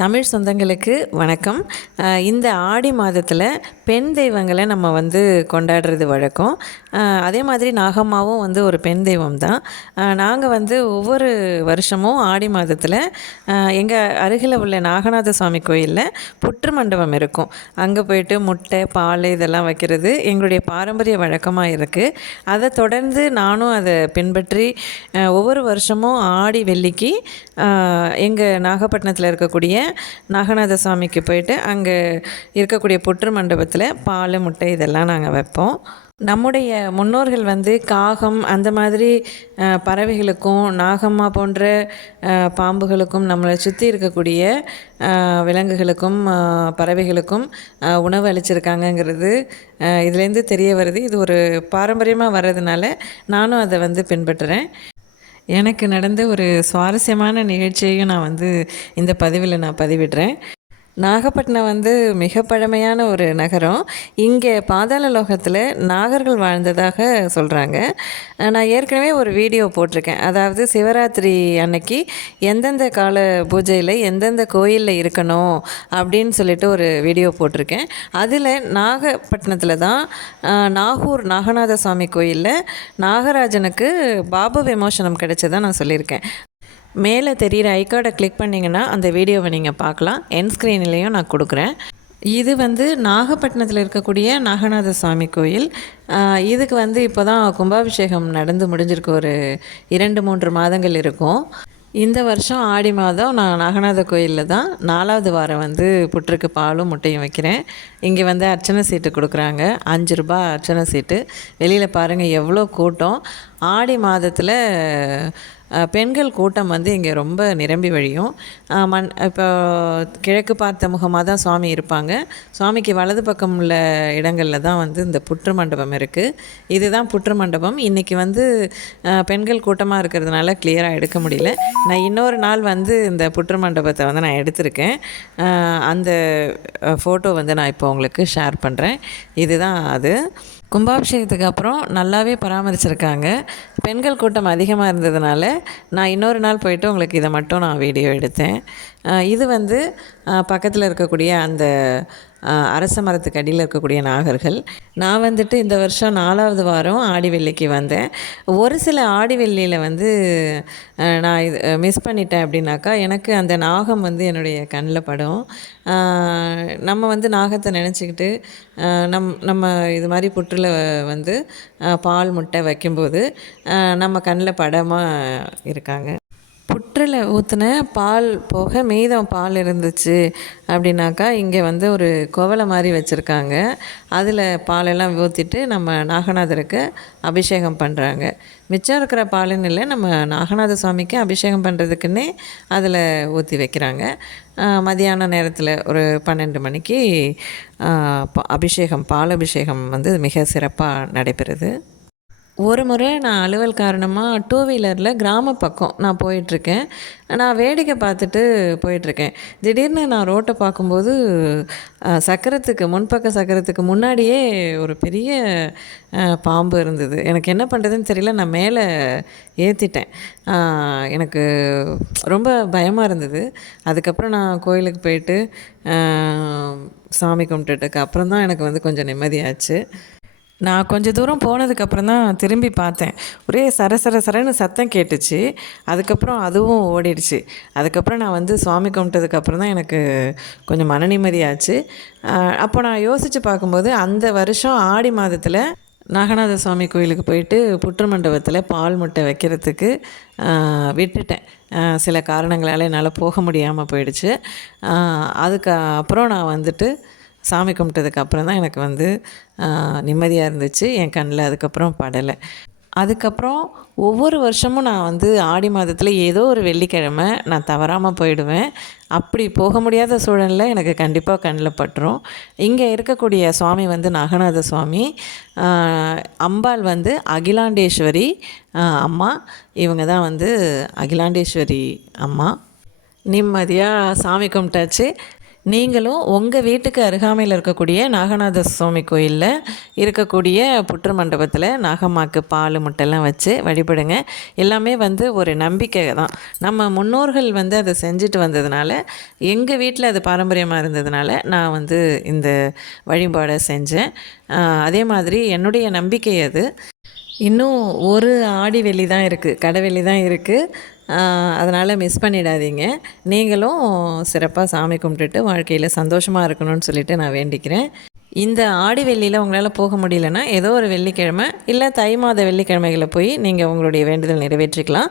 தமிழ் சொந்தங்களுக்கு வணக்கம். இந்த ஆடி மாதத்தில் பெண் தெய்வங்களை நம்ம வந்து கொண்டாடுறது வழக்கம். அதே மாதிரி நாகம்மாவும் வந்து ஒரு பெண் தெய்வம் தான். நாங்கள் வந்து ஒவ்வொரு வருஷமும் ஆடி மாதத்தில் எங்கள் அருகில் உள்ள நாகநாத சுவாமி கோயிலில் புற்று மண்டபம் இருக்கும். அங்கே போயிட்டு முட்டை பால் இதெல்லாம் வைக்கிறது எங்களுடைய பாரம்பரிய வழக்கமாக இருக்குது அதை தொடர்ந்து நானும் அதை பின்பற்றி ஒவ்வொரு வருஷமும் ஆடி வெள்ளிக்கு எங்கள் நாகப்பட்டினத்தில் இருக்கக்கூடிய நாகநாத சுவாமிக்கு போயிட்டு அங்கே இருக்கக்கூடிய புற்று மண்டபத்தில் பால் முட்டை இதெல்லாம் நாங்கள் வைப்போம். நம்முடைய முன்னோர்கள் வந்து காகம் அந்த மாதிரி பறவைகளுக்கும் நாகம்மா போன்ற பாம்புகளுக்கும் நம்மளை சுற்றி இருக்கக்கூடிய விலங்குகளுக்கும் பறவைகளுக்கும் உணவு அளிச்சிருக்காங்கங்கிறது இதுலேருந்து தெரிய வருது. இது ஒரு பாரம்பரியமாக வர்றதுனால நானும் அதை வந்து பின்பற்றுறேன். எனக்கு நடந்த ஒரு சுவாரஸ்யமான நிகழ்ச்சியையும் நான் வந்து இந்த பதிவில் நான் பதிவிடுறேன். நாகப்பட்டினம் வந்து மிக பழமையான ஒரு நகரம். இங்கே பாதாள லோகத்தில் நாகர்கள் வாழ்ந்ததாக சொல்கிறாங்க நான் ஏற்கனவே ஒரு வீடியோ போட்டிருக்கேன். அதாவது சிவராத்திரி அன்னைக்கு எந்தெந்த கால பூஜையில் எந்தெந்த கோயிலில் இருக்கணும் அப்படின்னு சொல்லிட்டு ஒரு வீடியோ போட்டிருக்கேன். அதில் நாகப்பட்டினத்தில் தான் நாகூர் நாகநாத சுவாமி கோயிலில் நாகராஜனுக்கு பாப விமோசனம் கிடைச்சதாக நான் சொல்லியிருக்கேன். மேலே தெரிகிற ஐக்கார்டை கிளிக் பண்ணிங்கன்னா அந்த வீடியோவை நீங்கள் பார்க்கலாம். என் ஸ்க்ரீன்லேயும் நான் கொடுக்குறேன். இது வந்து நாகப்பட்டினத்தில் இருக்கக்கூடிய நாகநாத சுவாமி கோயில். இதுக்கு வந்து இப்போ தான் கும்பாபிஷேகம் நடந்து முடிஞ்சிருக்கு. ஒரு இரண்டு மூன்று மாதங்கள் இருக்கும். இந்த வருஷம் ஆடி மாதம் நான் நாகநாத கோயிலில் தான் நாலாவது வாரம் வந்து புற்றுக்கு பாலும் முட்டையும் வைக்கிறேன். இங்கே வந்து அர்ச்சனை சீட்டு கொடுக்குறாங்க. அஞ்சு ரூபா அர்ச்சனை சீட்டு. வெளியில் பாருங்கள் எவ்வளோ கூட்டம். ஆடி மாதத்தில் பெண்கள் கூட்டம் வந்து இங்கே ரொம்ப நிரம்பி வழியும். மண் இப்போ கிழக்கு பார்த்த முகமாக தான் சுவாமி இருப்பாங்க. சுவாமிக்கு வலது பக்கம் உள்ள இடங்களில் தான் வந்து இந்த புற்று மண்டபம் இருக்குது இதுதான் புற்று மண்டபம். இன்றைக்கி வந்து பெண்கள் கூட்டமாக இருக்கிறதுனால கிளியராக எடுக்க முடியல. நான் இன்னொரு நாள் வந்து இந்த புற்று மண்டபத்தை வந்து நான் எடுத்திருக்கேன். அந்த ஃபோட்டோ வந்து நான் இப்போ உங்களுக்கு ஷேர் பண்ணுறேன் இதுதான் அது. கும்பாபிஷேகத்துக்கு அப்புறம் நல்லாவே பராமரிச்சிருக்காங்க. பெண்கள் கூட்டம் அதிகமாக இருந்ததுனால நான் இன்னொரு நாள் போயிட்டு உங்களுக்கு இதை மட்டும் நான் வீடியோ எடுத்தேன். இது வந்து பக்கத்தில் இருக்கக்கூடிய அந்த அரச மரத்துக்கு அடியில் இருக்கக்கூடிய நாகர்கள். நான் வந்துட்டு இந்த வருஷம் நாலாவது வாரம் ஆடி வெள்ளிக்கு வந்தேன். ஒரு சில ஆடி வெள்ளியில் வந்து நான் இது மிஸ் பண்ணிட்டேன் அப்படின்னாக்கா எனக்கு அந்த நாகம் வந்து என்னுடைய கண்ணில் படும். நம்ம வந்து நாகத்தை நினச்சிக்கிட்டு நம் நம்ம இது மாதிரி புற்றில் வந்து பால் முட்டை வைக்கும்போது நம்ம கண்ணில் படமாக இருக்காங்க. புற்றில் ஊற்றின பால் போக மீதம் பால் இருந்துச்சு அப்படின்னாக்கா இங்கே வந்து ஒரு கோவலை மாதிரி வச்சுருக்காங்க. அதில் பாலெல்லாம் ஊற்றிட்டு நம்ம நாகநாதருக்கு அபிஷேகம் பண்ணுறாங்க மிச்சம் இருக்கிற பாலுன்னு இல்லை நம்ம நாகநாத சுவாமிக்கு அபிஷேகம் பண்ணுறதுக்குன்னே அதில் ஊற்றி வைக்கிறாங்க. மதியான நேரத்தில் ஒரு பன்னெண்டு மணிக்கு ப- அபிஷேகம் பால் அபிஷேகம் வந்து மிக சிறப்பாக நடைபெறுது. ஒரு முறை நான் அலுவல் காரணமாக டூ வீலரில் கிராம பக்கம் நான் போயிட்டுருக்கேன். நான் வேடிக்கை பார்த்துட்டு போயிட்டுருக்கேன். திடீர்னு நான் ரோட்டை பார்க்கும்போது சக்கரத்துக்கு முன்பக்க சக்கரத்துக்கு முன்னாடியே ஒரு பெரிய பாம்பு இருந்தது. எனக்கு என்ன பண்ணுறதுன்னு தெரியல. நான் மேலே ஏற்றிட்டேன் எனக்கு ரொம்ப பயமாக இருந்தது. அதுக்கப்புறம் நான் கோயிலுக்கு போயிட்டு சாமி கும்பிட்டுட்டுக்கு அப்புறம் தான் எனக்கு வந்து கொஞ்சம் நிம்மதியாச்சு. நான் கொஞ்ச தூரம் போனதுக்கப்புறம் தான் திரும்பி பார்த்தேன். ஒரே சர சர சரன்னு சத்தம் கேட்டுச்சு. அதுக்கப்புறம் அதுவும் ஓடிடுச்சு. அதுக்கப்புறம் நான் வந்து சுவாமி கும்பிட்டதுக்கப்புறம் தான் எனக்கு கொஞ்சம் மன நிம்மதியாச்சு அப்போ நான் யோசித்து பார்க்கும்போது அந்த வருஷம் ஆடி மாதத்தில் நாகநாத சுவாமி கோயிலுக்கு போயிட்டு புற்று மண்டபத்தில் பால் முட்டை வைக்கிறதுக்கு விட்டுட்டேன். சில காரணங்களால் என்னால் போக முடியாமல் போயிடுச்சு. அதுக்கு அப்புறம் நான் வந்துட்டு சாமி கும்பிட்டதுக்கு அப்புறம் தான் எனக்கு வந்து நிம்மதியாக இருந்துச்சு. என் கண்ணில் அதுக்கப்புறம் படலை. அதுக்கப்புறம் ஒவ்வொரு வருஷமும் நான் வந்து ஆடி மாதத்தில் ஏதோ ஒரு வெள்ளிக்கிழமை நான் தவறாமல் போயிடுவேன். அப்படி போக முடியாத சூழலில் எனக்கு கண்டிப்பாக கண்ணில் பட்டுரும். இங்கே இருக்கக்கூடிய சுவாமி வந்து நாகநாத சுவாமி அம்பாள் வந்து அகிலாண்டேஸ்வரி அம்மா. இவங்க தான் வந்து அகிலாண்டேஸ்வரி அம்மா. நிம்மதியாக சாமி கும்பிட்டாச்சு. நீங்களும் உங்கள் வீட்டுக்கு அருகாமையில் இருக்கக்கூடிய நாகநாத சுவாமி கோயிலில் இருக்கக்கூடிய புற்று மண்டபத்தில் நாகம்மாக்கு பால் முட்டைலாம் வச்சு வழிபடுங்க. எல்லாமே வந்து ஒரு நம்பிக்கை தான். நம்ம முன்னோர்கள் வந்து அதை செஞ்சுட்டு வந்ததுனால எங்கள் வீட்டில் அது பாரம்பரியமாக இருந்ததுனால நான் வந்து இந்த வழிபாடை செஞ்சேன். அதே மாதிரி என்னுடைய நம்பிக்கை அது. இன்னும் ஒரு ஆடி வெள்ளி தான் இருக்குது கடை தான் இருக்குது அதனால் மிஸ் பண்ணிடாதீங்க. நீங்களும் சிறப்பாக சாமி கும்பிட்டுட்டு வாழ்க்கையில் சந்தோஷமாக இருக்கணும்னு சொல்லிட்டு நான் வேண்டிக்கிறேன். இந்த ஆடி வெள்ளியில் உங்களால் போக முடியலன்னா ஏதோ ஒரு வெள்ளிக்கிழமை இல்லை தை மாத வெள்ளிக்கிழமைகளை போய் நீங்கள் உங்களுடைய வேண்டுதல் நிறைவேற்றிக்கலாம்.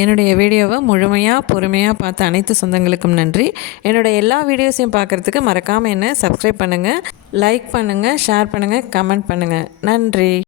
என்னுடைய வீடியோவை முழுமையாக பொறுமையாக பார்த்த அனைத்து சொந்தங்களுக்கும் நன்றி. என்னோடய எல்லா வீடியோஸையும் பார்க்குறதுக்கு மறக்காமல் என்ன சப்ஸ்கிரைப் பண்ணுங்கள் லைக் பண்ணுங்கள் ஷேர் பண்ணுங்கள் கமெண்ட் பண்ணுங்கள் நன்றி.